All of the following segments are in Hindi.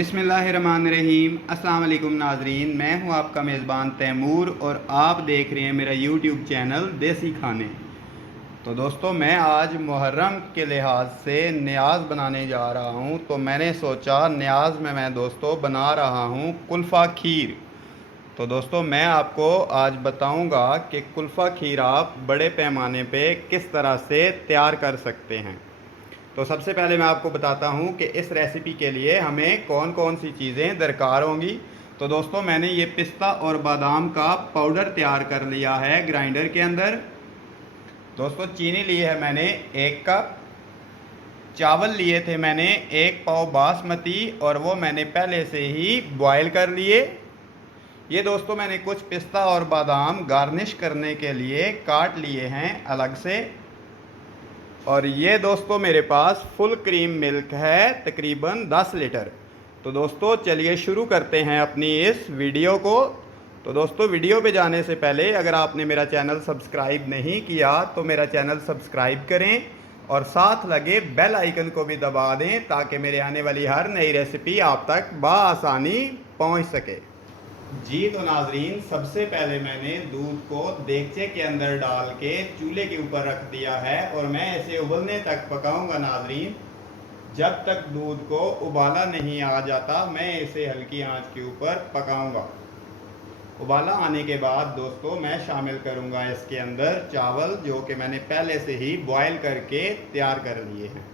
बिस्मिल्लाहिर्रहमानिर्रहीम। अस्सलाम वालेकुम नाजरीन, मैं हूं आपका मेज़बान तैमूर और आप देख रहे हैं मेरा यूट्यूब चैनल देसी खाने। तो दोस्तों, मैं आज मुहर्रम के लिहाज से न्याज़ बनाने जा रहा हूं। तो मैंने सोचा न्याज़ में मैं दोस्तों बना रहा हूं कुल्फ़ा खीर। तो दोस्तों, मैं आपको आज बताऊंगा कि कुल्फ़ा खीर आप बड़े पैमाने पे किस तरह से तैयार कर सकते हैं। तो सबसे पहले मैं आपको बताता हूं कि इस रेसिपी के लिए हमें कौन कौन सी चीज़ें दरकार होंगी। तो दोस्तों, मैंने ये पिस्ता और बादाम का पाउडर तैयार कर लिया है ग्राइंडर के अंदर। दोस्तों, चीनी ली है मैंने 1 कप। चावल लिए थे मैंने 1 पाव बासमती और वो मैंने पहले से ही बॉयल कर लिए। ये दोस्तों, मैंने कुछ पिस्ता और बादाम गार्निश करने के लिए काट लिए हैं अलग से। और ये दोस्तों मेरे पास फुल क्रीम मिल्क है तकरीबन 10 लीटर। तो दोस्तों चलिए शुरू करते हैं अपनी इस वीडियो को। तो दोस्तों, वीडियो पे जाने से पहले अगर आपने मेरा चैनल सब्सक्राइब नहीं किया तो मेरा चैनल सब्सक्राइब करें और साथ लगे बेल आइकन को भी दबा दें ताकि मेरे आने वाली हर नई रेसिपी आप तक बआसानी पहुंच सके। जी तो नाजरीन, सबसे पहले मैंने दूध को देगचे के अंदर डाल के चूल्हे के ऊपर रख दिया है और मैं इसे उबलने तक पकाऊंगा नाजरीन। जब तक दूध को उबाला नहीं आ जाता मैं इसे हल्की आंच के ऊपर पकाऊंगा। उबाला आने के बाद दोस्तों मैं शामिल करूंगा इसके अंदर चावल, जो कि मैंने पहले से ही बॉयल करके तैयार कर लिए हैं।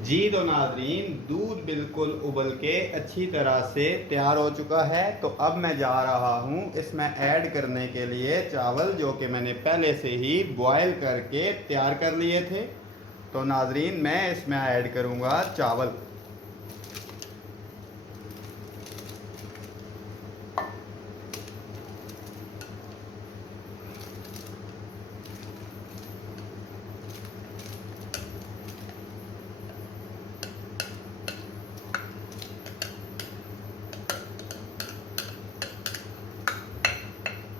जी तो नाजरीन, दूध बिल्कुल उबल के अच्छी तरह से तैयार हो चुका है। तो अब मैं जा रहा हूँ इसमें ऐड करने के लिए चावल, जो कि मैंने पहले से ही बॉयल करके तैयार कर लिए थे। तो नाजरीन, मैं इसमें ऐड करूँगा चावल।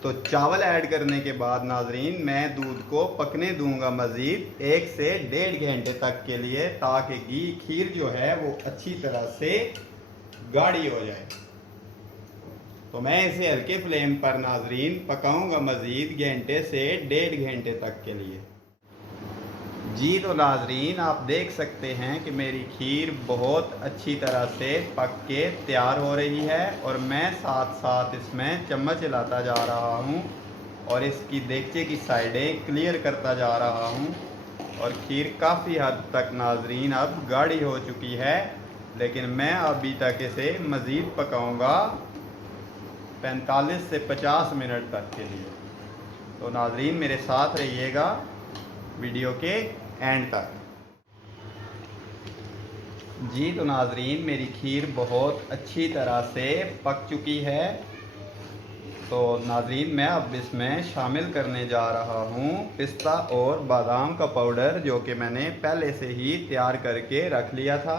तो चावल ऐड करने के बाद नाजरीन मैं दूध को पकने दूंगा मज़ीद 1 से 1.5 घंटे तक के लिए, ताकि घी खीर जो है वो अच्छी तरह से गाढ़ी हो जाए। तो मैं इसे हल्के फ्लेम पर नाजरीन पकाऊंगा मज़ीद 1 घंटे से 1.5 घंटे तक के लिए। जी तो नाजरीन, आप देख सकते हैं कि मेरी खीर बहुत अच्छी तरह से पक के तैयार हो रही है और मैं साथ साथ इसमें चम्मच हिलाता जा रहा हूँ और इसकी देगचे की साइडें क्लियर करता जा रहा हूँ। और खीर काफ़ी हद तक नाजरीन अब गाढ़ी हो चुकी है, लेकिन मैं अभी तक इसे मज़ीद पकाऊँगा 45 से 50 मिनट तक के लिए। तो नाजरीन मेरे साथ रहिएगा वीडियो के एंड तक। जी तो नाजरीन, मेरी खीर बहुत अच्छी तरह से पक चुकी है। तो नाजरीन, मैं अब इसमें शामिल करने जा रहा हूँ पिस्ता और बादाम का पाउडर, जो कि मैंने पहले से ही तैयार करके रख लिया था।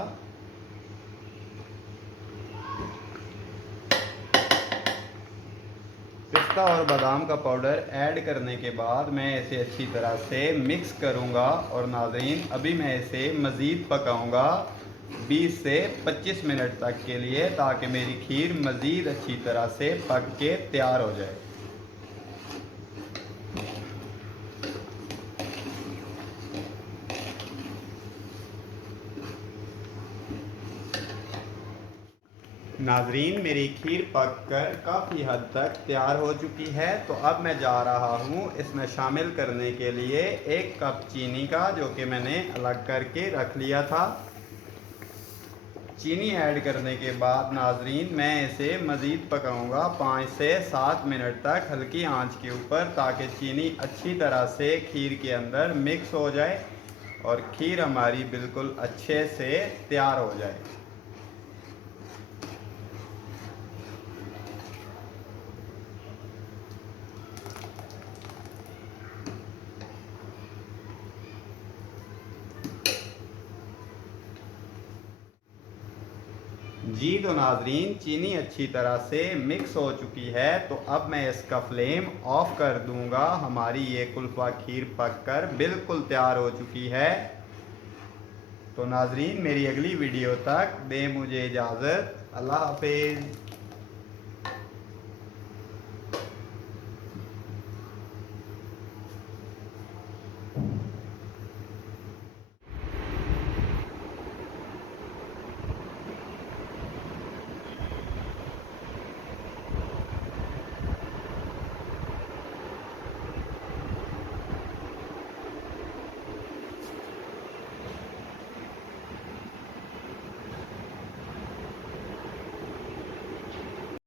पिस्ता और बादाम का पाउडर ऐड करने के बाद मैं इसे अच्छी तरह से मिक्स करूंगा और नाज़रीन अभी मैं इसे मज़ीद पकाऊंगा 20 से 25 मिनट तक के लिए, ताकि मेरी खीर मज़ीद अच्छी तरह से पक के तैयार हो जाए। नाजरीन, मेरी खीर पककर काफ़ी हद तक तैयार हो चुकी है। तो अब मैं जा रहा हूँ इसमें शामिल करने के लिए 1 कप चीनी का, जो कि मैंने अलग करके रख लिया था। चीनी ऐड करने के बाद नाजरीन मैं इसे मज़ीद पकाऊंगा 5 से 7 मिनट तक हल्की आंच के ऊपर, ताकि चीनी अच्छी तरह से खीर के अंदर मिक्स हो जाए और खीर हमारी बिल्कुल अच्छे से तैयार हो जाए। जी तो नाजरीन, चीनी अच्छी तरह से मिक्स हो चुकी है। तो अब मैं इसका फ्लेम ऑफ कर दूंगा। हमारी ये कुल्फ़ा खीर पककर बिल्कुल तैयार हो चुकी है। तो नाजरीन मेरी अगली वीडियो तक दें मुझे इजाज़त। अल्लाह हाफिज़।